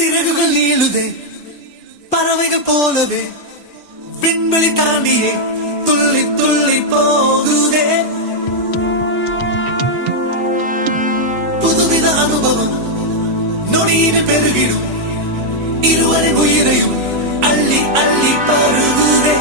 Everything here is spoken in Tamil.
சிறகுகள் நீளுதே பறவைகள் போலவே விண்வெளி தாண்டியே துள்ளி துள்ளி போகுதே புதுவித அனுபவம் நொடியின பெருகிடும் இருவரின் உயிரையும் அள்ளி அள்ளி பருகுதே